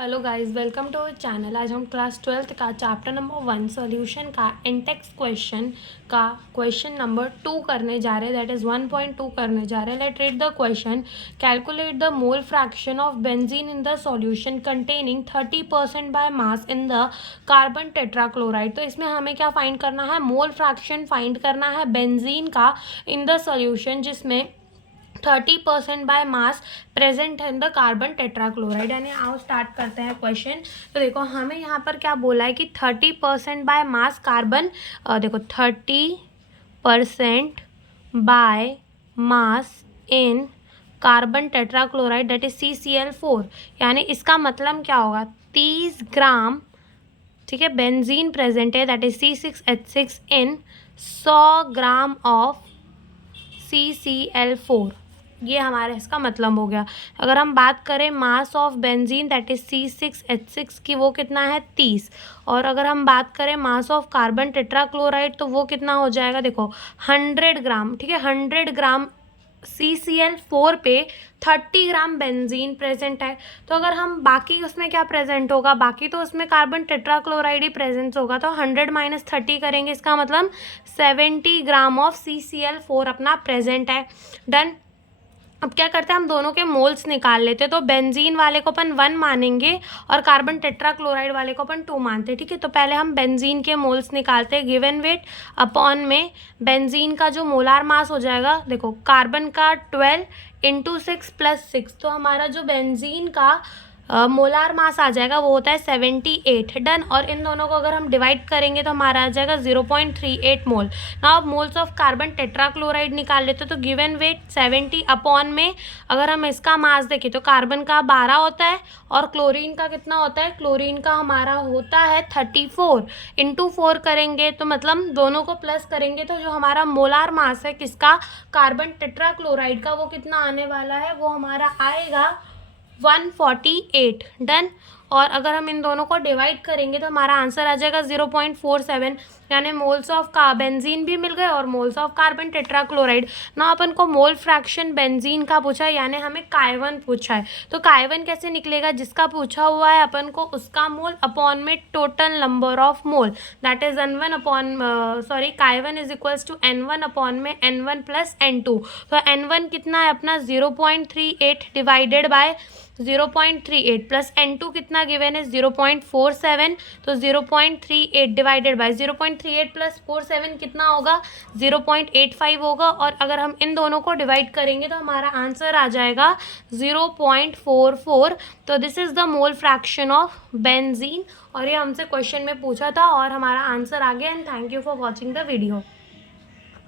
Hello guys, welcome to our channel. आज हम class 12th का चैप्टर नंबर 1 सॉल्यूशन का इंटेक्स क्वेश्चन का क्वेश्चन नंबर 2 करने जा रहे हैं, दैट इज़ 1.2 करने जा रहे हैं। Let read the question. Calculate the mole fraction of benzene in the solution containing 30% by mass in the carbon tetrachloride. तो इसमें हमें क्या फाइंड करना है? मोल फ्रैक्शन फाइंड करना है बेंजीन का इन द सॉल्यूशन जिसमें 30% बाय मास प्रेजेंट है इन द कार्बन टेट्राक्लोराइड। यानी आओ स्टार्ट करते हैं क्वेश्चन। तो देखो हमें यहाँ पर क्या बोला है कि 30% बाय मास कार्बन, देखो 30% by mass in carbon tetrachloride that is CCl4। यानी इसका मतलब क्या होगा? 30 ग्राम, ठीक है, बेंजीन प्रेजेंट है that is C6H6 in 100 gram of CCl4। ये हमारे इसका मतलब हो गया। अगर हम बात करें mass of benzene that is C6H6 की, वो कितना है? 30। और अगर हम बात करें मास ऑफ कार्बन टेट्राक्लोराइड तो वो कितना हो जाएगा? देखो 100 ग्राम, ठीक है, 100 ग्राम CCl4 पे 30 ग्राम बेंजीन प्रेजेंट है। तो अगर हम बाकी उसमें क्या प्रेजेंट होगा? बाकी तो उसमें कार्बन टेट्राक्लोराइड ही प्रेजेंट होगा। तो 100 माइनस 30 करेंगे, इसका मतलब 70 ग्राम ऑफ CCl4 अपना प्रेजेंट है। डन। अब क्या करते हैं, हम दोनों के मोल्स निकाल लेते हैं। तो बेंजीन वाले को अपन 1 मानेंगे और कार्बन टेट्राक्लोराइड वाले को अपन 2 मानते हैं, ठीक है। तो पहले हम बेंजीन के मोल्स निकालते हैं। गिवन वेट अपॉन में बेंजीन का जो मोलार मास हो जाएगा, देखो कार्बन का 12 इंटू 6 प्लस 6, तो हमारा जो बेंजीन का मोलार मास आ जाएगा वो होता है 78। डन। और इन दोनों को अगर हम डिवाइड करेंगे तो हमारा आ जाएगा 0.38 मोल। ना अब मोल्स ऑफ कार्बन टेट्राक्लोराइड निकाल लेते तो गिवन वेट 70 अपॉन में अगर हम इसका मास देखें तो कार्बन का 12 होता है और क्लोरीन का कितना होता है? क्लोरीन का हमारा होता है 34। इंटू 4 करेंगे तो मतलब दोनों को प्लस करेंगे तो जो हमारा मोलार मास है किसका? कार्बन टेट्राक्लोराइड का, वो कितना आने वाला है? वो हमारा आएगा 148। डन। और अगर हम इन दोनों को डिवाइड करेंगे तो हमारा आंसर आ जाएगा 0.47। यानी मोल्स ऑफ बेंजीन भी मिल गए और मोल्स ऑफ कार्बन टेट्राक्लोराइड। ना अपन को मोल फ्रैक्शन बेंजीन का पूछा है, यानी हमें कायवन पूछा है। तो कायवन कैसे निकलेगा? जिसका पूछा हुआ है अपन को उसका मोल अपॉन में total number of mole, that is N1 upon chi one is equals to N1 upon में N1 प्लस N2। तो N1 कितना है अपना? 0.38 डिवाइडेड बाय 0.38 प्लस N2 कितना गिवन है? 0.47। तो 0.38 डिवाइडेड बाय 0.38 प्लस 47 कितना होगा? 0.85 होगा। और अगर हम इन दोनों को डिवाइड करेंगे तो हमारा आंसर आ जाएगा 0.44। तो this is the mole fraction of benzene और ये हमसे क्वेश्चन में पूछा था और हमारा आंसर आ गया। And thank you for watching the video.